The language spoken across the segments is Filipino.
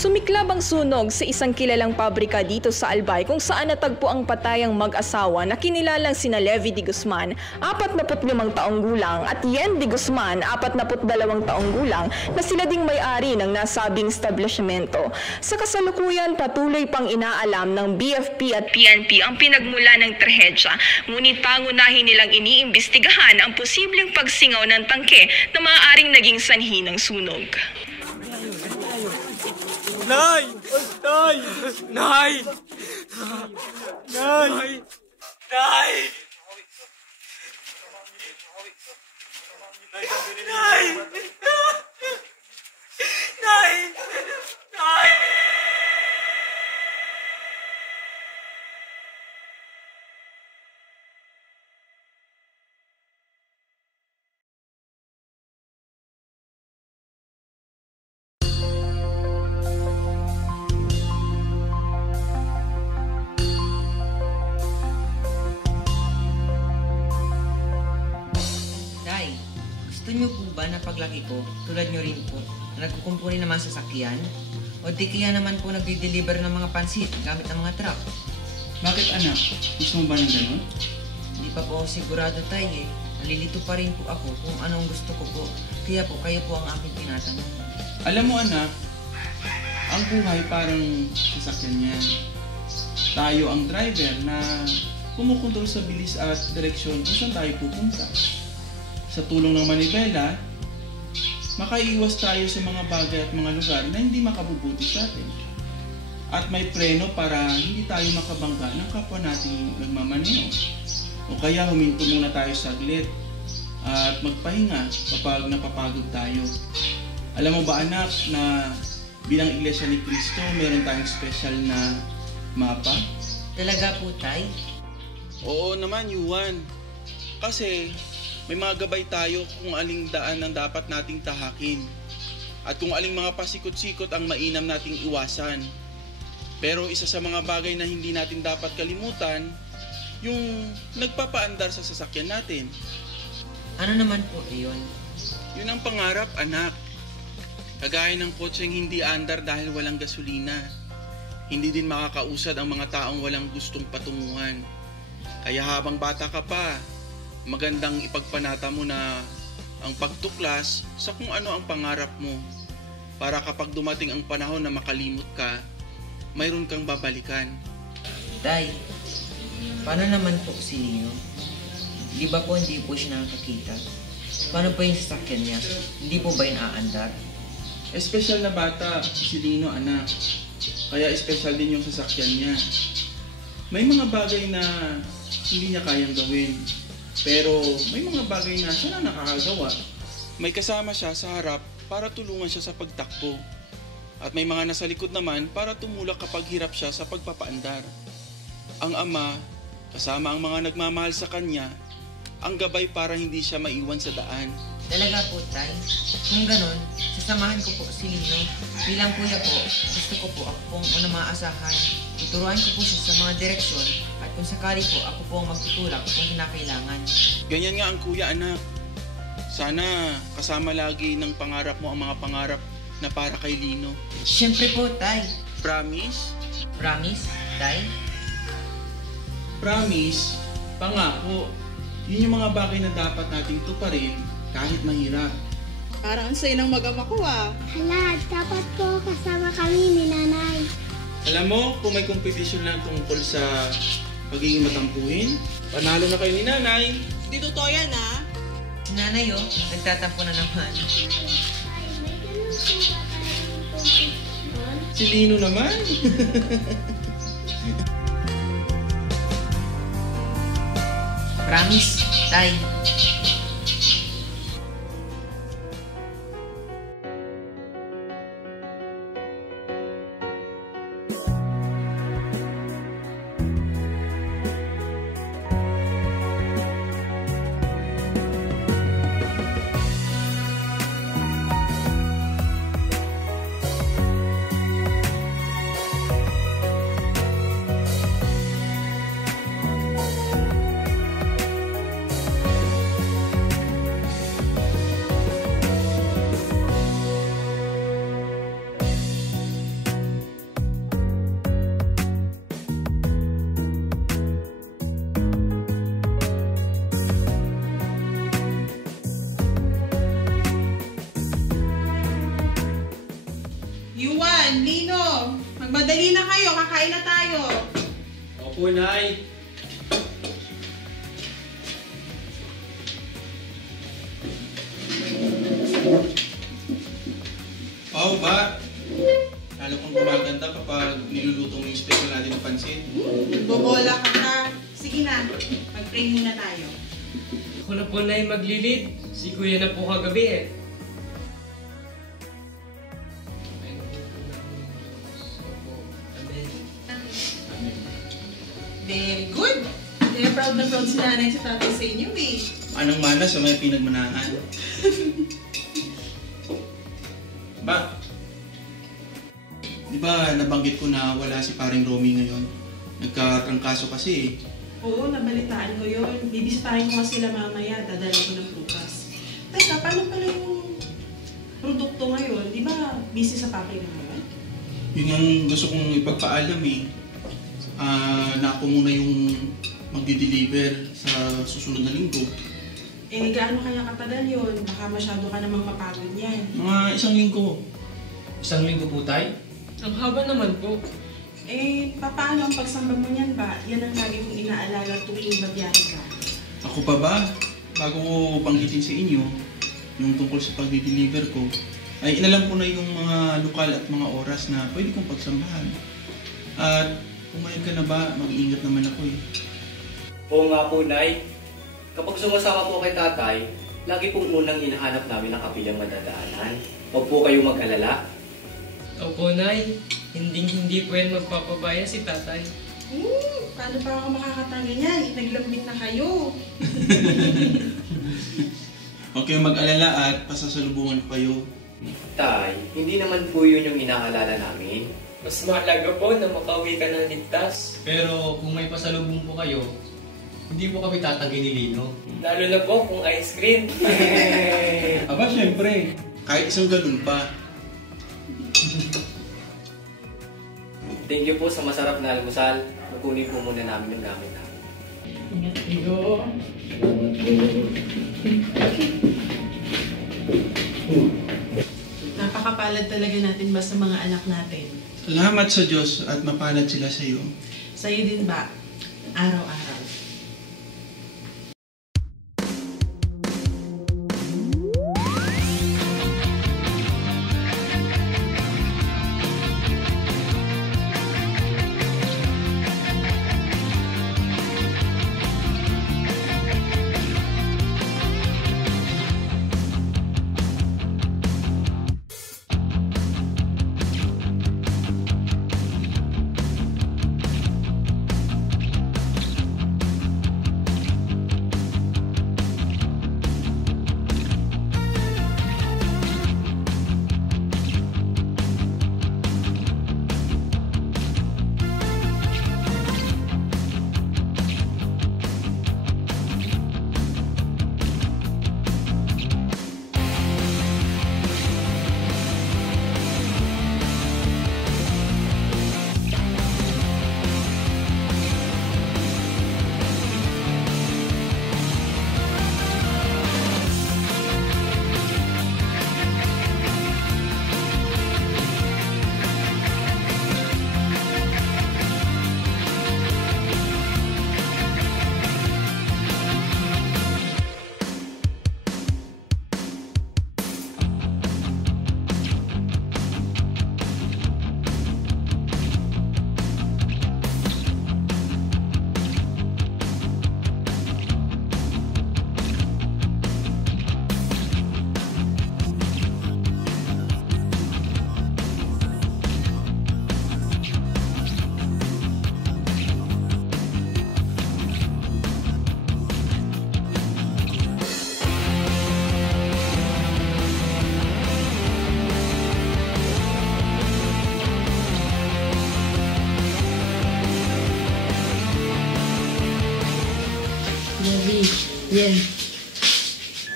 Sumiklab ang sunog sa isang kilalang pabrika dito sa Albay kung saan natagpo ang patayang mag-asawa na kinilalang sina Levi de Guzman, 45 taong gulang, at Yen de Guzman, 42 taong gulang, na sila ding may-ari ng nasabing establishmento. Sa kasalukuyan, patuloy pang inaalam ng BFP at PNP ang pinagmula ng trahedya, ngunit pangunahin nilang iniimbestigahan ang posibleng pagsingaw ng tangke na maaaring naging sanhi ng sunog. Nay! Nay! Nay! Nay! Nay! Nay! Nay! Nay! Gusto niyo po ba na paglaki ko, tulad niyo rin po, na nagkukumpuni naman sa sasakyan? O di kaya naman po nagdi-deliver ng mga pansit gamit ng mga truck? Bakit anak? Gusto mo ba ng ganun? Hindi pa po ako sigurado, tay eh. Nalilito pa rin po ako kung anong gusto ko po. Kaya po kayo po ang aking tinatanong. Alam mo anak, ang buhay parang sasakyan yan. Tayo ang driver na kumukontrol sa bilis at direksyon kung saan tayo pupunta. Sa tulong ng manibela, makaiwas tayo sa mga bagay at mga lugar na hindi makabubuti sa atin. At may preno para hindi tayo makabangga ng kapwa nating nagmamaneho. O kaya huminto muna tayo saglit at magpahinga kapag napapagod tayo. Alam mo ba anak na bilang Iglesia ni Cristo, meron tayong special na mapa? Talaga po, tay? Oo naman, Yuan. Kasi may mga gabay tayo kung aling daan ang dapat nating tahakin at kung aling mga pasikot-sikot ang mainam nating iwasan. Pero isa sa mga bagay na hindi natin dapat kalimutan, yung nagpapaandar sa sasakyan natin. Ano naman po iyon? Yun ang pangarap, anak. Kagaya ng kotseng hindi andar dahil walang gasolina. Hindi din makakausad ang mga taong walang gustong patunguhan. Kaya habang bata ka pa, magandang ipagpanata mo na ang pagtuklas sa kung ano ang pangarap mo para kapag dumating ang panahon na makalimot ka, mayroon kang babalikan. Tay, paano naman po si Nino? Di ba po hindi po siya nakakita? Paano po yung sasakyan niya? Hindi po ba yung aandar? Espesyal na bata si Lino anak, kaya espesyal din yung sasakyan niya. May mga bagay na hindi niya kayang gawin. Pero may mga bagay na siya na nakakagawa. May kasama siya sa harap para tulungan siya sa pagtakbo. At may mga nasa likod naman para tumulak kapag hirap siya sa pagpapaandar. Ang ama, kasama ang mga nagmamahal sa kanya, ang gabay para hindi siya maiwan sa daan. Talaga po, tay? Kung ganon, sasamahan ko po si Lino. Bilang kuya po, gusto ko po ako pong una maasahan. Tuturuan ko po siya sa mga direksyon at kung sakali po, ako po ang magtutulak kung kinakailangan. Ganyan nga ang kuya anak. Sana kasama lagi ng pangarap mo ang mga pangarap na para kay Lino. Siyempre po, tay. Promise? Promise, tay? Promise, pangako. Yun yung mga bagay na dapat nating tuparin kahit mahirap. Parang ang saya ng mag-ama ko ah. Hala, dapat po kasama kami ni nanay. Alam mo, kung may kompetisyon lang tungkol sa pagiging matampuhin, panalo na kayo ni nanay. Hindi totoo yan ah. Si nanay oh, nagtatampo na naman. Ay, may ganun po ba talagang competition? Si Lino naman. Promise, tay. Madali na kayo, kakain na tayo. Opo, Nay. Oh, ba? Lalo kong gumaganda kapag niluluto mo yung special natin ng pansit. Bobola ka ka. Sige na, mag-pray muna tayo. Ako na po, Nay, maglilid. Si Kuya na po kagabi eh. Very good. Kaya proud na proud si nanay sa tatay sa inyo eh. Anong mana sa may pinagmanahan? Ba? Di ba nabanggit ko na wala si paring Romy ngayon? Nagkatrangkaso kasi eh. Oo, nabalitaan ko yun. Bibisitahin ko nga sila mamaya. Dadala ko ng prutas. Teka, paano pala yung produkto ngayon? Di ba busy sa pabrika ngayon? Yun ang gusto kong ipagpaalam eh. Na ako muna yung magdi-deliver sa susunod na linggo. Eh, gaano kaya katagal yun? Baka masyado ka namang mapagod yan. Mga 1 linggo. 1 linggo po, Tay? Ang haba naman po. Eh, paano ang pagsamba mo niyan ba? Yan ang lagi kong inaalala tuwing magbiyahe ka. Ako pa ba? Bago ko banggitin sa inyo, yung tungkol sa pagdi-deliver ko, ay inalam ko na yung mga lokal at mga oras na pwede kong pagsambahan. At pumayag ka na ba, mag-iingat naman ako eh. Oo nga po, Nay. Kapag sumasama po kay Tatay, lagi pong unang hinahanap namin ang kapilang madadaanan. Huwag po kayong mag-alala. Opo, Nay. Hindi po yan magpapabaya si Tatay. Paano pa ako makakatanggi niyan? Naglambing na kayo. Huwag kayong mag-alala at pasasalubungan ko kayo. Tay, hindi naman po yun yung inaalala namin. Mas mahalaga po na makauwi ka ng ligtas. Pero kung may pasalubong po kayo, hindi po kami tatanggi ni Lino. Lalo na po kung ice cream. Aba, syempre, kahit isang galon pa. Thank you po sa masarap na almusal. Kukunin po muna namin yung gamit namin. Ingat kayo. Napakapalad talaga natin ba sa mga anak natin? Salamat sa Diyos at mapalad sila sa iyo. Sa'yo din ba? Araw-araw. Yan.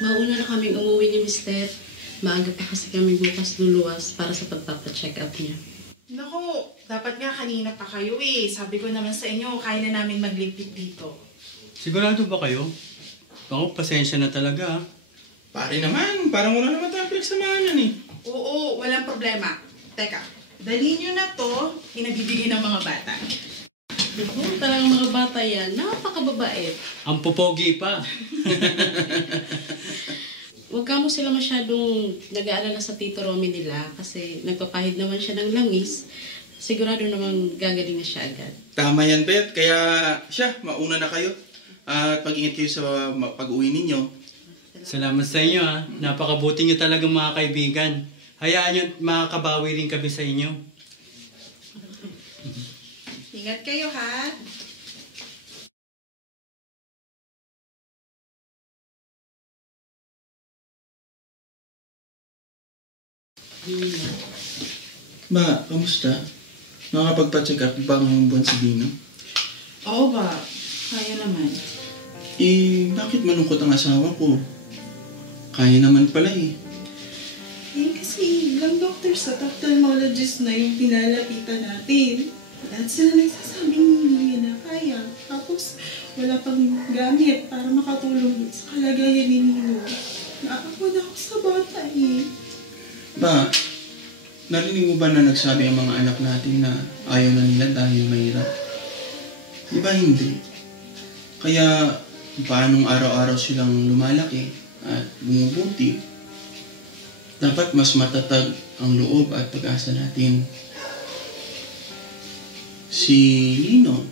Mauna na kaming umuwi ni Mister. Maaga pa kasi kami bukas luluwas para sa pagpapacheck up niya. Naku, dapat nga kanina pa kayo eh. Sabi ko naman sa inyo, kaya na namin magligpit dito. Sigurado ba kayo? Ako, pasensya na talaga. Pare naman, parang wala naman tayong pinagsamahan yan eh. Oo, walang problema. Teka, Dali nyo na to, pinabibigay ng mga bata. Naku, talagang mga bata yan. Napakababait. Ang popogi pa. Huwag ka mo sila masyadong nag-aalala sa Tito Romy nila kasi nagpapahid naman siya ng langis. Sigurado namang gagaling na siya agad. Tama yan, Beth. Kaya siya, mauna na kayo. At pag-ingat kayo sa pag-uwi ninyo. Salamat sa inyo ha. Napakabuti nyo talagang mga kaibigan. Hayaan nyo at makakabawi rin kami sa inyo. Ingat kayo, ha? Ba, kamusta? Nakakapagpa-check up ba ngayong buwan si Dino? Oo ba? Kaya naman. Bakit malungkot ang asawa ko? Kaya naman pala eh. Kasi ilang doctors at ophthalmologist na yung pinalapitan natin. At sila nagsasabing hindi na kaya. Tapos wala pang gamit para makatulong sa kalagayan ni Nino. Naakapon ako sa bata eh. Ba, narinig mo ba na nagsabi ang mga anak natin na ayaw na nila dahil mahirap? Di ba hindi? Kaya paanong araw-araw silang lumalaki at bumubuti, dapat mas matatag ang loob at pag-asa natin. Si Nino,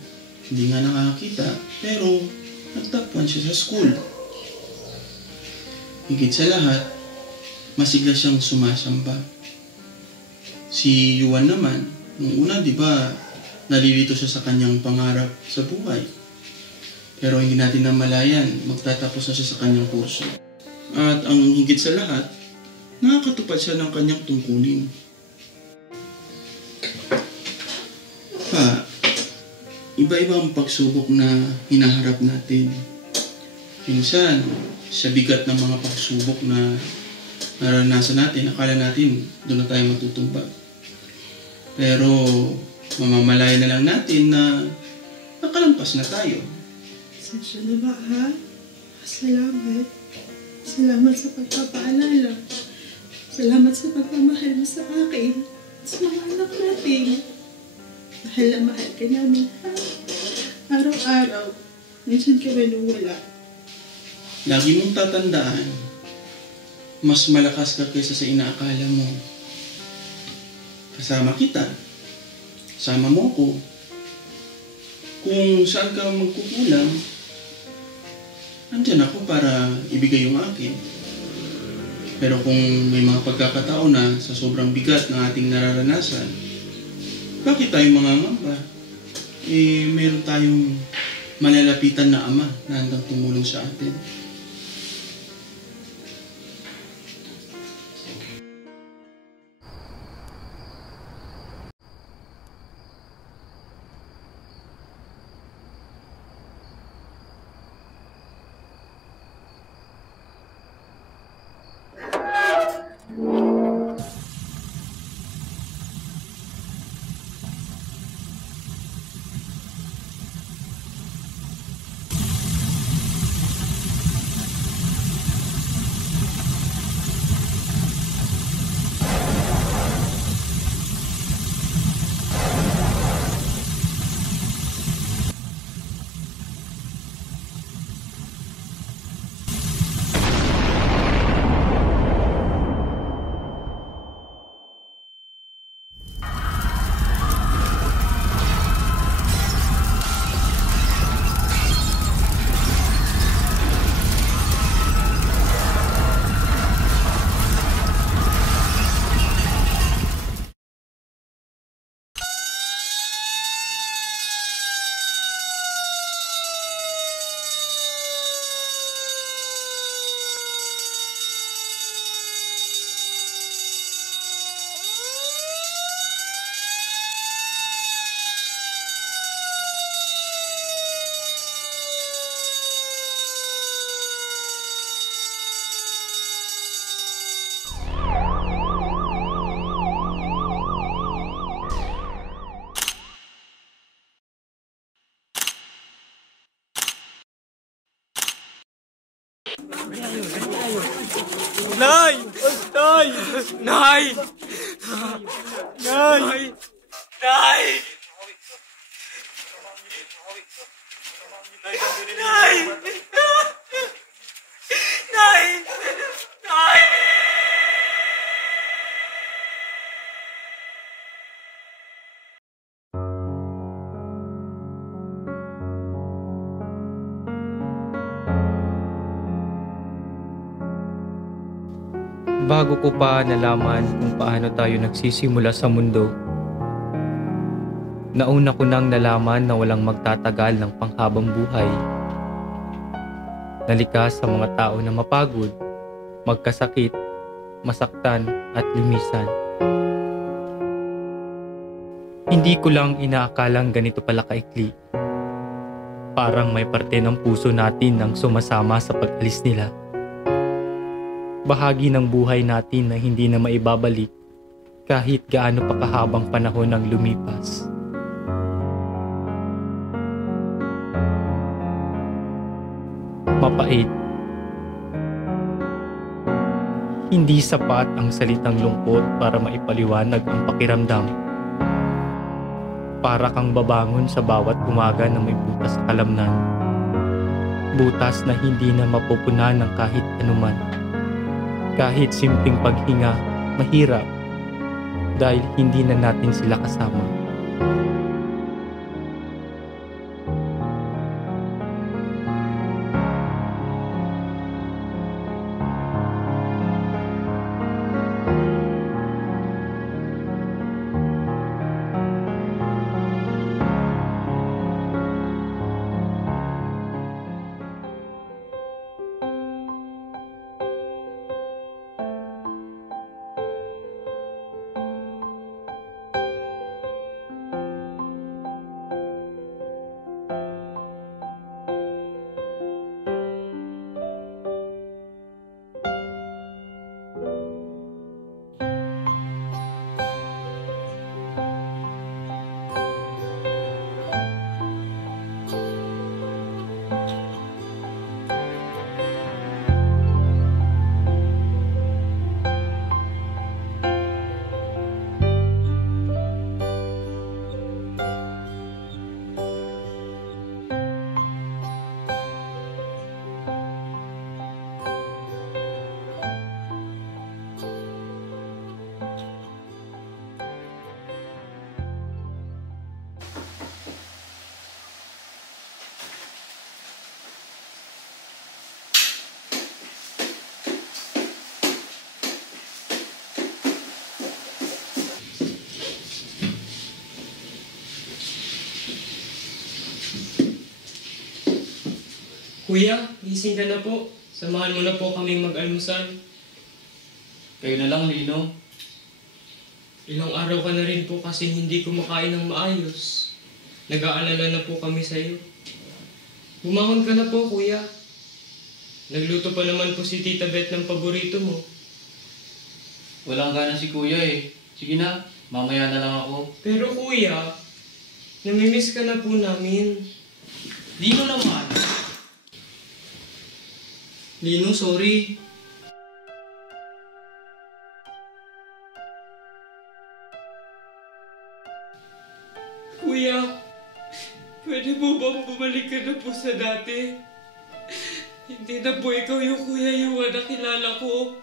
hindi nga nakakita, pero nagtapwan siya sa school. Higit sa lahat, masigla siyang sumasamba. Si Yuan naman, nung una di ba, nalilito siya sa kanyang pangarap sa buhay. Pero hindi natin namalayan, magtatapos na siya sa kanyang kurso. At ang higit sa lahat, nakakatupad siya ng kanyang tungkulin. Pa, iba-iba ang pagsubok na hinaharap natin. Minsan, sa bigat ng mga pagsubok na naranasan natin, akala natin doon na tayo matutumbag. Pero mamamalayan na lang natin na nakalampas na tayo. Sensya na ba, ha? Salamat. Salamat sa pagpapaalala. Salamat sa pagmamahal mo sa akin. Sa mga anak natin. Mahal na mahal ka namin, ha? Araw-araw, nandiyan ka ba nung wala? Lagi mong tatandaan, mas malakas ka kaysa sa inaakala mo. Kasama kita. Kasama mo ko. Kung saan ka magkukulang, andyan ako para ibigay yung akin. Pero kung may mga pagkakataon na sa sobrang bigat ng ating nararanasan, bakit tayo mangangamba? Meron tayong malalapitan na ama na handang tumulong sa atin. Nay! Nay! Nay! Bago ko pa nalaman kung paano tayo nagsisimula sa mundo, nauna ko nang nalaman na walang magtatagal ng panghabang buhay. Nalikas sa mga tao na mapagod, magkasakit, masaktan at lumisan. Hindi ko lang inaakalang ganito pala kaikli. Parang may parte ng puso natin ang sumasama sa pag-alis nila. Bahagi ng buhay natin na hindi na maibabalik kahit gaano pa kahabang panahon ang lumipas. Mapait. Hindi sapat ang salitang lungkot para maipaliwanag ang pakiramdam. Para kang babangon sa bawat umaga na may butas sa kalamnan. Butas na hindi na mapupunan ng kahit anuman. Kahit simpleng paghinga, mahirap dahil hindi na natin sila kasama. Kuya, gising ka na po. Samahan mo na po kaming mag-almusal. Kayo na lang, Lino. Ilang araw ka na rin po kasi hindi kumakain ng maayos. Nag-aalala na po kami sa'yo. Bumangon ka na po, kuya. Nagluto pa naman po si Tita Beth ng paborito mo. Walang gana si Kuya eh. Sige na, mamaya na lang ako. Pero kuya, namimiss ka na po namin. Lino naman. Lino, sorry. Kuya, pwede mo bang bumalik ka na po sa dati? Hindi na po ikaw yung kuya yung nakilala ko.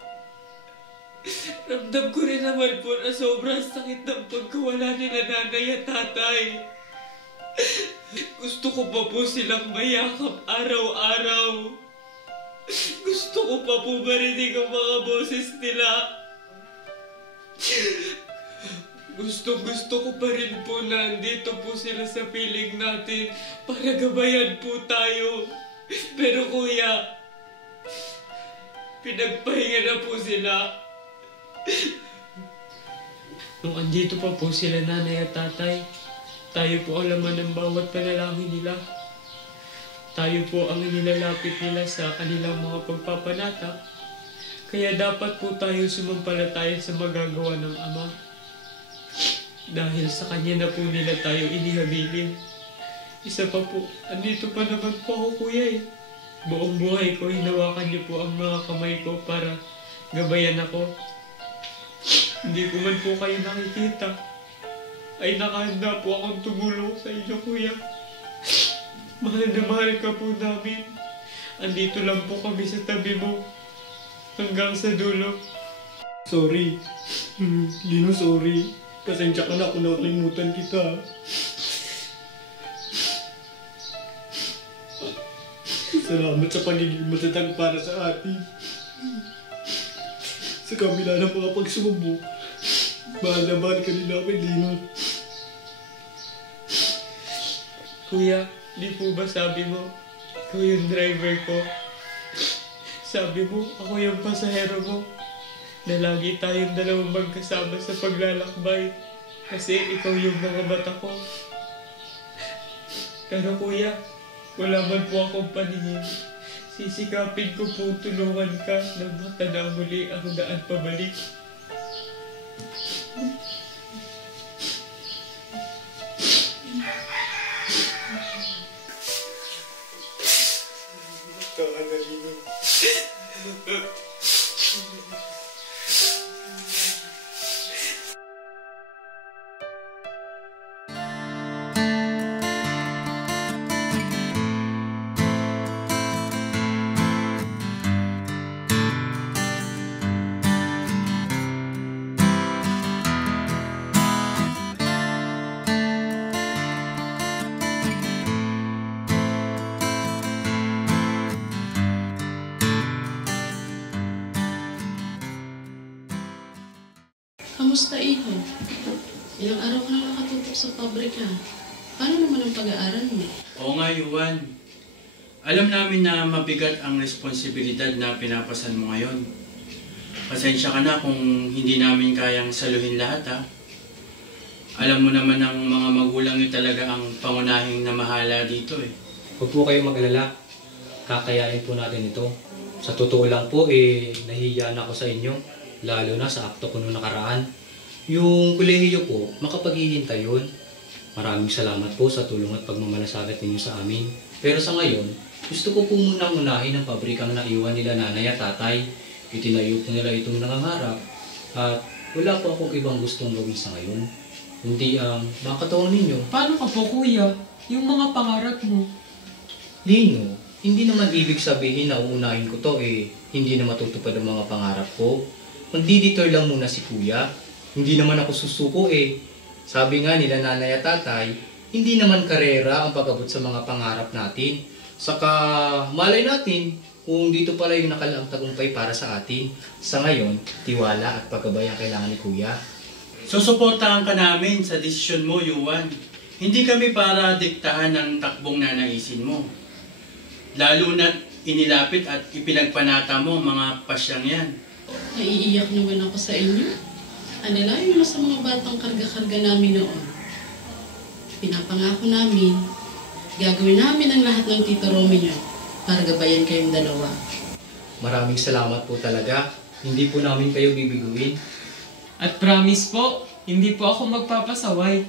Ramdam ko rin naman po na sobrang sakit ng pagkawala nila nanay at tatay. Gusto ko pa po silang mayakap araw-araw. Gusto ko pa po marinig ang mga boses nila. Gusto ko pa rin po na andito po sila sa piling natin para gabayan po tayo. Pero kuya, pinagpahinga na po sila. Nung andito pa po sila nanay at tatay, tayo po ang laman ng bawat panalangin nila. Tayo po ang nilalapit nila sa kanilang mga pagpapanata. Kaya dapat po tayo sumampalataya sa magagawa ng Ama. Dahil sa Kanya na po nila tayo inihabilin. Isa pa po, andito pa naman po ako, kuya eh. Buong buhay ko, hinawakan niyo po ang mga kamay ko para gabayan ako. hindi ko man po kayo nakikita, ay nakahanda po akong tumulong sa inyo, kuya. Mahal na mahal ka po namin. Andito lang po kami sa tabi mo. Hanggang sa dulo. Sorry. Lino, sorry. Pasensya ka na kung nakalimutan kita. Salamat sa pagiging matatag para sa atin. Sa kabila ng mga pagsubok, mahal na mahal ka din namin, Lino. Kuya, di po ba sabi mo, ikaw yung driver ko? Sabi mo, ako yung pasahero mo. Na lagi tayong dalawang magkasama sa paglalakbay. Kasi ikaw yung mga mata ko. Pero kuya, wala man po akong paningin. Sisikapin ko po tulungan ka na matanaw muli ang daan pabalik. Kamusta, Iho? Ilang araw ka na nakatutok sa pabrika. Paano naman ang pag-aaral mo? Oo nga, Yuan. Alam namin na mabigat ang responsibilidad na pinapasan mo ngayon. Pasensya ka na kung hindi namin kayang saluhin lahat, ha? Alam mo naman ang mga magulang nyo talaga ang pangunahing namahala dito, eh. Huwag po kayo mag-alala. Kakayanin po natin ito. Sa totoo lang po, nahihiya na ako sa inyo. Lalo na sa akto ko nung nakaraan. Yung kolehiyo po, makapaghihintay yun. Maraming salamat po sa tulong at pagmamalasakit ninyo sa amin. Pero sa ngayon, gusto ko po munang unahin ang pabrikang naiwan nila nanay at tatay. Itinayo po nila itong nangangarap. At wala po akong ibang gustong gawin sa ngayon. Hindi ang makatawang ninyo. Paano ka po, kuya? Yung mga pangarap mo. Lino, hindi naman ibig sabihin na uunahin ko to hindi na matutupad ang mga pangarap ko. Magdiditor lang muna si kuya. Hindi naman ako susuko Sabi nga nila nanay at tatay, hindi naman karera ang pag-abot sa mga pangarap natin. Saka malay natin kung dito pala yung nakalaang tagumpay para sa atin. Sa ngayon, tiwala at paggabay ang kailangan ni kuya. Susuportahan ka namin sa desisyon mo, Yuan. Hindi kami para diktahan ng takbong nanaisin mo. Lalo na't inilapit at ipinagpanata mo ang mga pasyang yan. Naiiyak naman ako sa inyo. Analayo na sa mga batang karga-karga namin noon. Pinapangako namin, gagawin namin ang lahat ng Tito Romy nyo para gabayan kayong dalawa. Maraming salamat po talaga. Hindi po namin kayo bibiguin. At promise po, hindi po ako magpapasaway.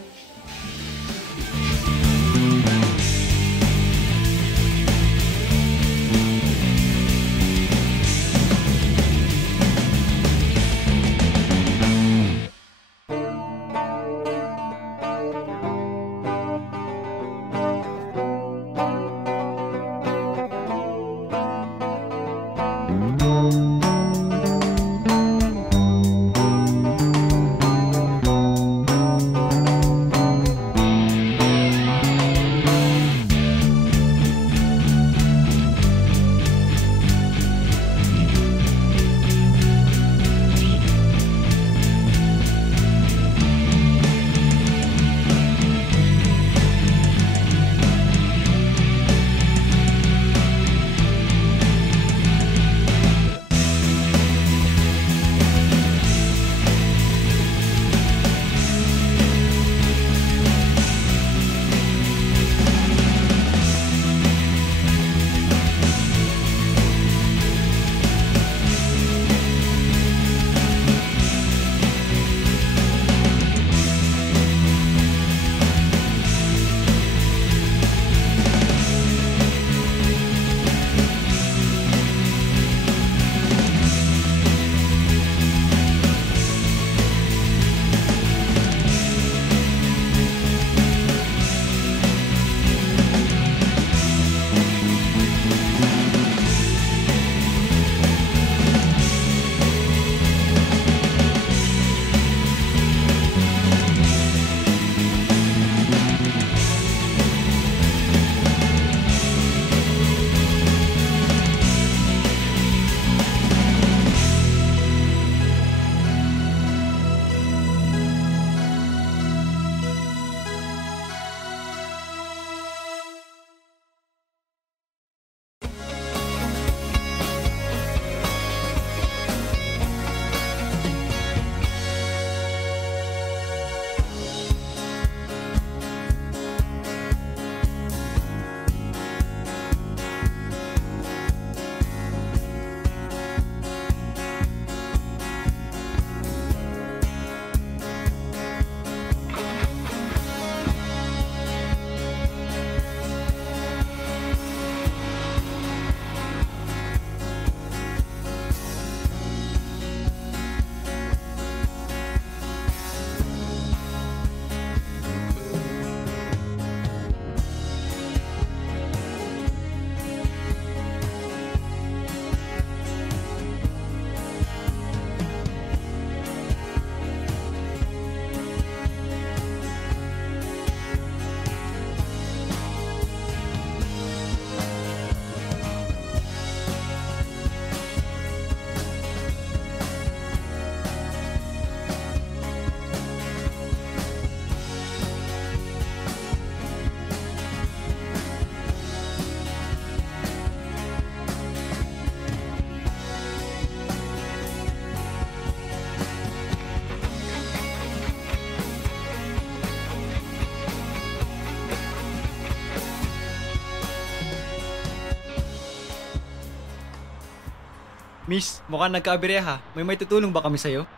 Miss, mukhang nagkaabireha ha. May tutulong ba kami sa'yo?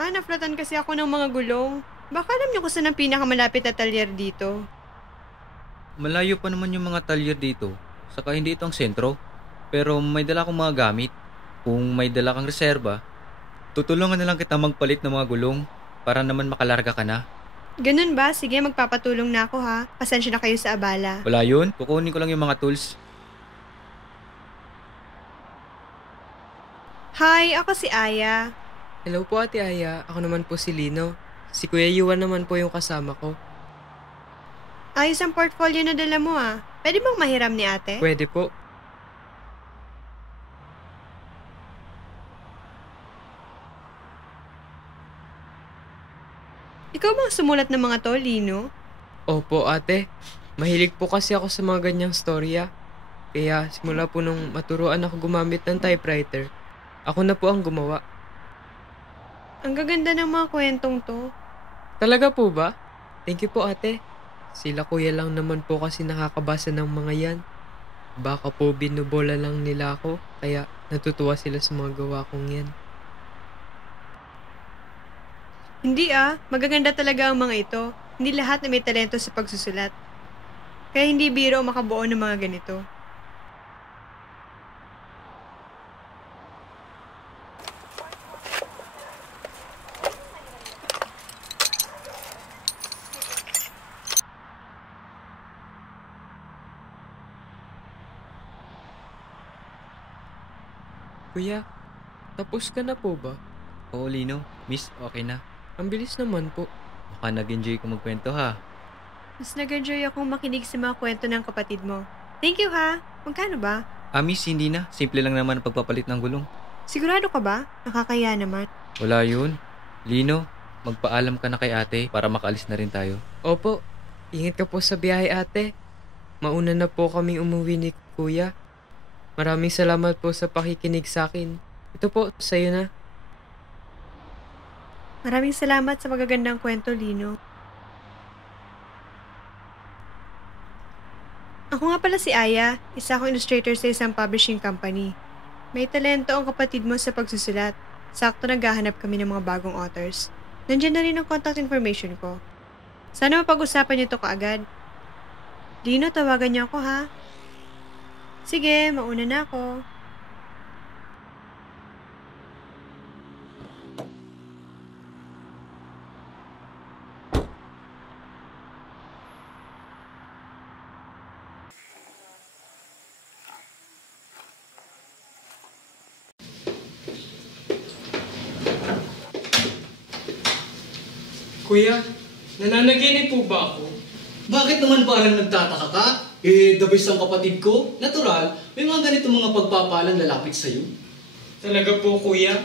Naflatan kasi ako ng mga gulong. Baka alam niyo kung saan ang pinakamalapit na talyer dito. Malayo pa naman yung mga talyer dito. Saka hindi ito ang sentro. Pero may dala akong mga gamit. Kung may dala kang reserba, tutulungan na lang kita magpalit ng mga gulong para naman makalarga ka na. Ganun ba? Sige, magpapatulong na ako ha. Pasensya na kayo sa abala. Wala yun. Kukunin ko lang yung mga tools. Hi, ako si Aya. Hello po Ate Aya. Ako naman po si Lino. Si Kuya Yuan naman po yung kasama ko. Ayos ang portfolio na dala mo ah. Pwede bang mahiram ni ate? Pwede po. Ikaw bang sumulat ng mga to, Lino? Opo ate. Mahilig po kasi ako sa mga ganyang storya. Kaya simula po nung maturuan ako gumamit ng typewriter, ako na po ang gumawa. Ang gaganda ng mga kwentong to. Talaga po ba? Thank you po ate. Sila kuya lang naman po kasi nakakabasa ng mga yan. Baka po binubola lang nila ako, kaya natutuwa sila sa mga gawa kong yan. Hindi magaganda talaga ang mga ito. Hindi lahat na may talento sa pagsusulat. Kaya hindi biro makabuo ng mga ganito. Kuya, tapos ka na po ba? Oo, Lino. Miss, okay na. Ang bilis naman po. Baka nag-enjoy ko magkwento ha. Mas nag-enjoy akong makinig sa mga kwento ng kapatid mo. Thank you ha. Magkano ba? Miss, hindi na. Simple lang naman ang pagpapalit ng gulong. Sigurado ka ba? Nakakaya naman. Wala yun. Lino, magpaalam ka na kay ate para makaalis na rin tayo. Opo. Ingat ka po sa biyahe ate. Mauna na po kaming umuwi ni Kuya. Maraming salamat po sa pakikinig sa akin. Ito po, sa'yo na. Maraming salamat sa magagandang kwento, Lino. Ako nga pala si Aya, isa akong illustrator sa isang publishing company. May talento ang kapatid mo sa pagsusulat. Sakto naghahanap kami ng mga bagong authors. Nandiyan na rin ang contact information ko. Sana mapag-usapan niyo ito kaagad. Lino, tawagan niyo ako ha. Sige, mauna na ako. Kuya, nananaginip po ba ako? Bakit naman parang nagtataka ka? The best ang kapatid ko. Natural, may mga ganito mga pagpapalang lalapit sa'yo. Talaga po, kuya?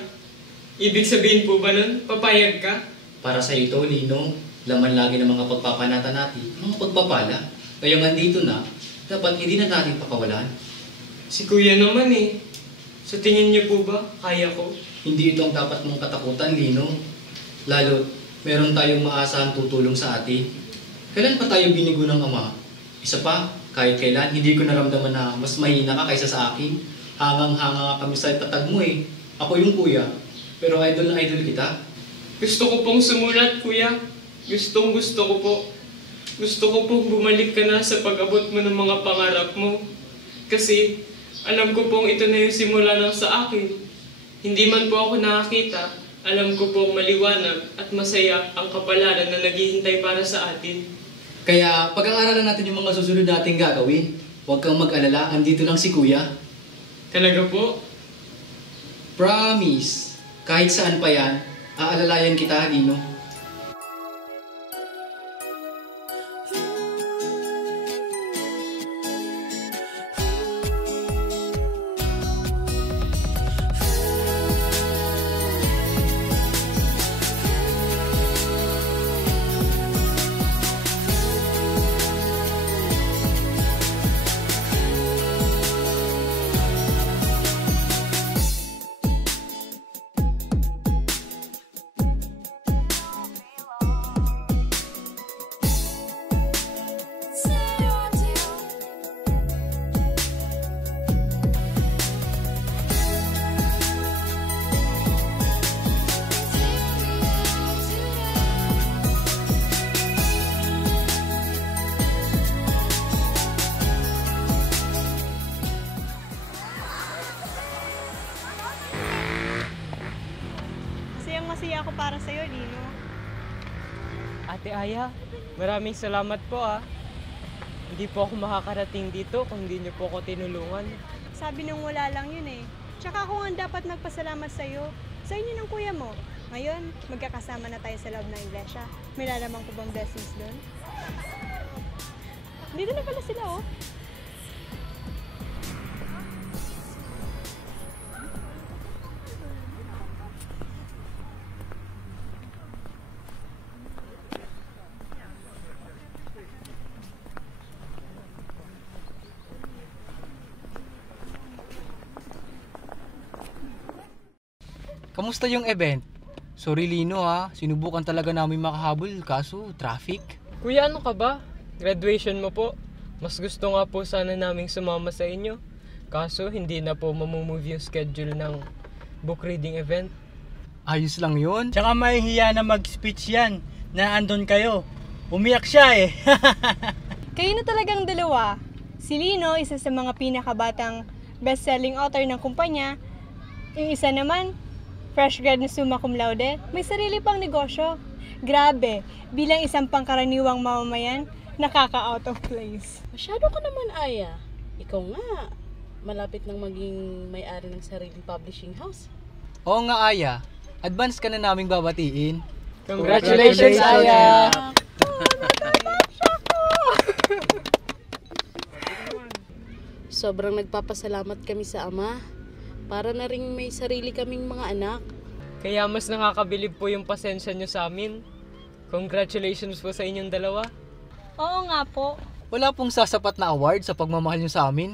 Ibig sabihin po ba nun, papayag ka? Para sa ito, Lino, laman lagi ng mga pagpapanata natin, mga pagpapala. Kaya nandito na, dapat hindi na natin pakawalan. Si kuya naman eh. Sa tingin niyo po ba, kaya ko? Hindi ito ang dapat mong katakutan, Lino. Lalo, meron tayong maasahang tutulong sa atin. Kailan pa tayo binigo ng Ama? Isa pa, kahit kailan, hindi ko naramdaman na mas mahina ka kaysa sa akin. Hangang-hanga kami sa tatag mo eh. Ako yung kuya, pero idol na idol kita. Gusto ko pong sumulat, kuya. Gusto ko po. Gusto ko pong bumalik ka na sa pag-abot mo ng mga pangarap mo. Kasi, alam ko pong ito na yung simula ng sa akin. Hindi man po ako nakakita, alam ko pong maliwanag at masaya ang kapalaran na naghihintay para sa atin. Kaya pag-aaralan natin yung mga susunod nating gagawin. Huwag kang mag-alala, andito lang si Kuya. Talaga po? Promise. Kahit saan pa yan, aalalayan kita, Lino. Lino. Ate Aya, maraming salamat po ah. Hindi po ako makakarating dito kung hindi niyo po ako tinulungan. Sabi nung wala lang yun eh. Tsaka ako nga dapat nagpasalamat sa'yo. Sa inyo ng kuya mo. Ngayon, magkakasama na tayo sa loob ng iglesia. May lalamang ko bang blessings doon? Dito na pala sila oh. Kamusta yung event? Sorry Lino ha, sinubukan talaga namin makahabol kaso traffic. Kuya, ano ka ba? Graduation mo po. Mas gusto nga po sana naming sumama sa inyo. Kaso hindi na po mamumove yung schedule ng book reading event. Ayos lang yun. Tsaka mahihiya na mag-speech yan na andon kayo. Umiyak siya eh. Kayo na talagang dalawa. Si Lino, isa sa mga pinakabatang best-selling author ng kumpanya. Yung isa naman, fresh grad na summa cum laude, may sarili pang negosyo. Grabe, bilang isang pangkaraniwang mamamayan, nakaka-out of place. Masyado ka naman, Aya. Ikaw nga, malapit nang maging may-ari ng sariling publishing house. Oo nga Aya, advance ka na naming babatiin. Congratulations, Aya! Sobrang nagpapasalamat kami sa Ama. Para na rin may sarili kaming mga anak. Kaya mas nakakabilib po yung pasensya nyo sa amin. Congratulations po sa inyong dalawa. Oo nga po. Wala pong sasapat na award sa pagmamahal nyo sa amin.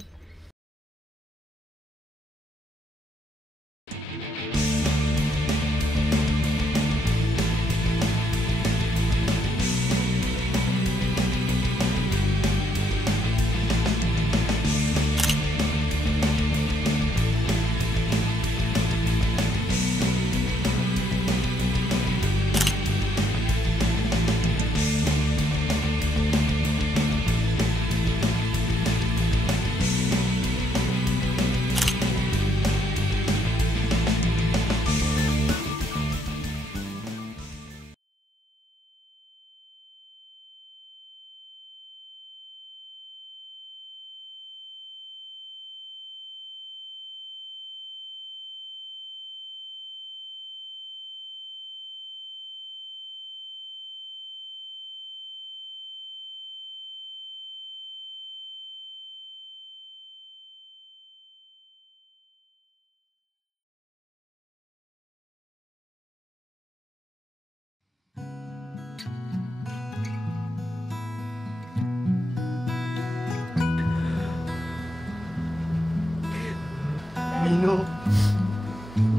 Lino,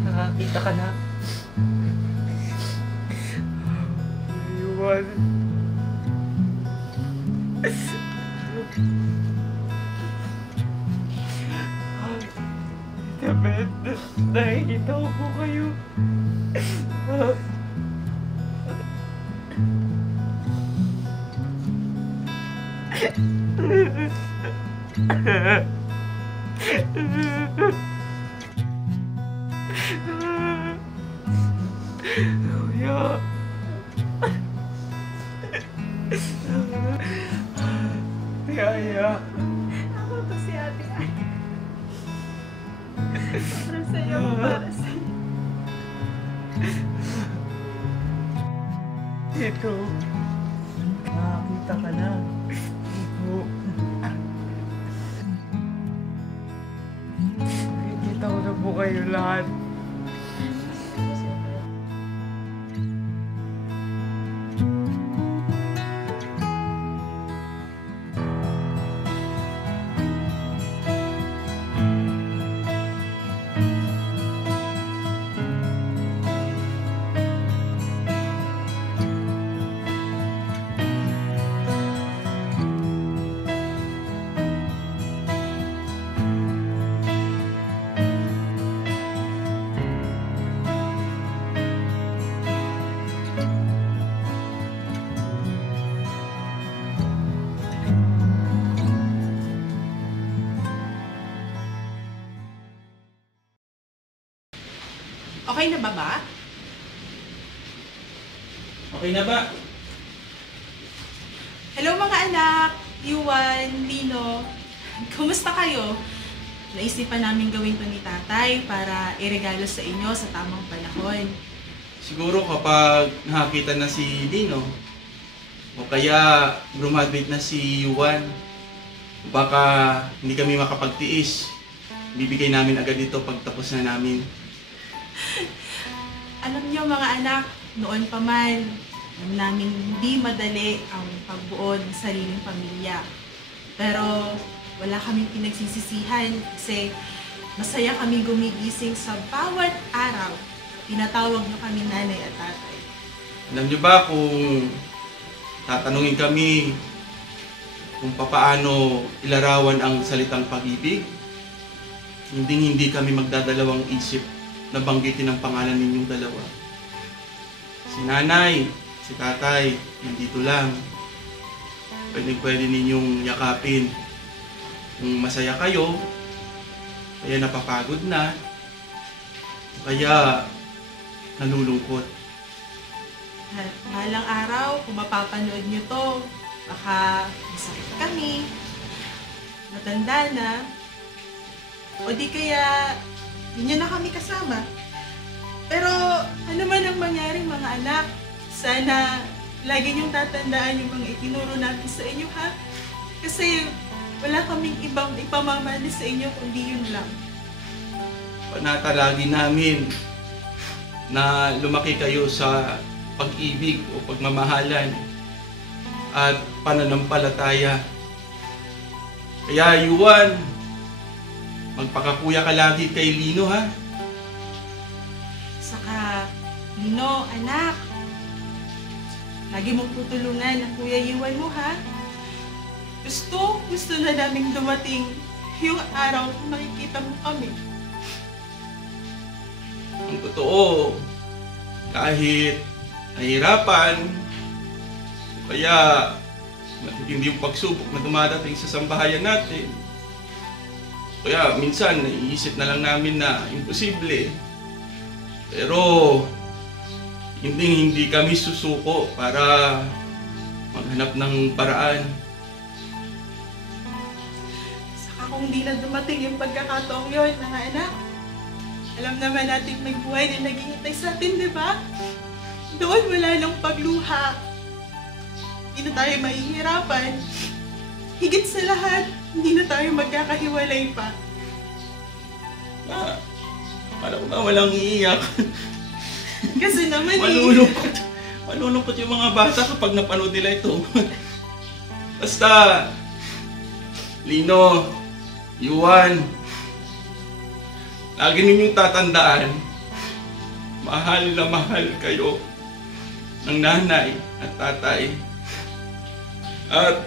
nakakita ka na. Iwan. Dapat, nakikita ko po kayo. Kuya. Kaya. Ako to si Ate Ay. Para sa'yo, para sa'yo. Ito. Nakakita ka na. Ito. Nakikita ko na po kayo lahat. Okay na ba ba? Okay na ba? Hello mga anak! Yuan, Lino. Kumusta kayo? Naisipan namin gawin to ni tatay para iregalo sa inyo sa tamang panahon. Siguro kapag nakakita na si Lino, o kaya graduate na si Yuan, baka hindi kami makapagtiis. Bibigay namin agad dito pagtapos na namin. Alam niyo mga anak, noon pa man, alam namin hindi madali ang pagbuo ng sariling pamilya. Pero wala kaming pinagsisisihan kasi masaya kami gumigising sa bawat araw. Tinatawag niyo kami nanay at tatay. Alam niyo ba kung tatanungin kami kung papaano ilarawan ang salitang pag-ibig, hindi kami magdadalawang isip na banggitin ang pangalan ninyong dalawa. Si nanay, si tatay, nandito lang. Pwede ninyong yakapin. Kung masaya kayo, kaya napapagod na, kaya nalulungkot. Balang araw, kung mapapanood niyo to, baka masakit kami, matanda na, o di kaya hindi na kami kasama. Pero ano man ang mangyaring mga anak, sana lagi niyong tatandaan yung mga itinuro namin sa inyo, ha? Kasi wala kaming ibang ipamamali sa inyo kundi yun lang. Panatalagi namin na lumaki kayo sa pag-ibig o pagmamahalan at pananampalataya. Kaya Yuan, magpakakuya ka lagi kay Lino, ha? Saka, Lino, anak, lagi mong tutulungan ang Kuya Yuan mo, ha? Gusto na naming dumating yung araw kung makikita mo kami. Ang totoo, kahit nahihirapan, kaya matitindi yung pagsubok na dumadating sa sambahayan natin, kaya minsan naiisip na lang namin na imposible. Pero hindi kami susuko para maghanap ng paraan. Saka kung di na dumating yung pagkakataong yun, mga anak, alam naman natin may buhay na naghihintay sa atin, di ba? Doon wala nang pagluha. Hindi na tayo mahihirapan. Higit sa lahat, hindi na tayo magkakahiwalay pa. Alam ko ba walang iiyak? Kasi naman Malulungkot yung mga bata kapag napanood nila ito. Basta, Lino, Yuan, lagi ninyong tatandaan, mahal na mahal kayo ng nanay at tatay. At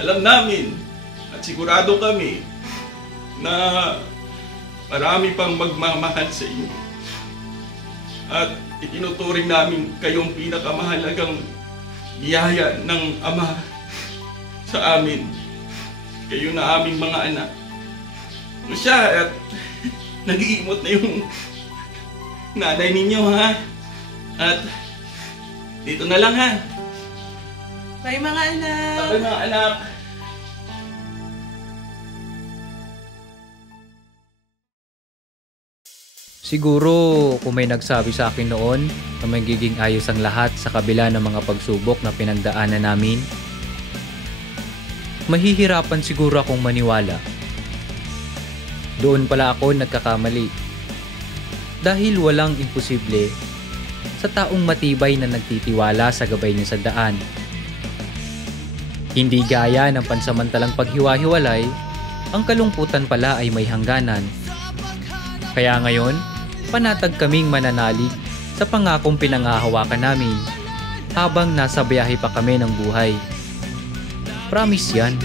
alam namin at sigurado kami na marami pang magmamahal sa inyo. At itinuturing namin kayong pinakamahalagang biyaya ng Ama sa amin. Kayo na aming mga anak. O siya, at nag-iimot na yung nanay ninyo, ha? At dito na lang, ha? Bye mga anak! Bye mga anak! Siguro kung may nagsabi sa akin noon na magiging ayos ang lahat sa kabila ng mga pagsubok na pinagdaanan namin, mahihirapan siguro akong maniwala. Doon pala ako nagkakamali. Dahil walang imposible sa taong matibay na nagtitiwala sa gabay niya sa daan. Hindi gaya ng pansamantalang paghiwa-hiwalay, ang kalungkutan pala ay may hangganan. Kaya ngayon, panatag kaming mananalig sa pangakong pinanghahawakan namin habang nasa biyahe pa kami ng buhay. Promise yan.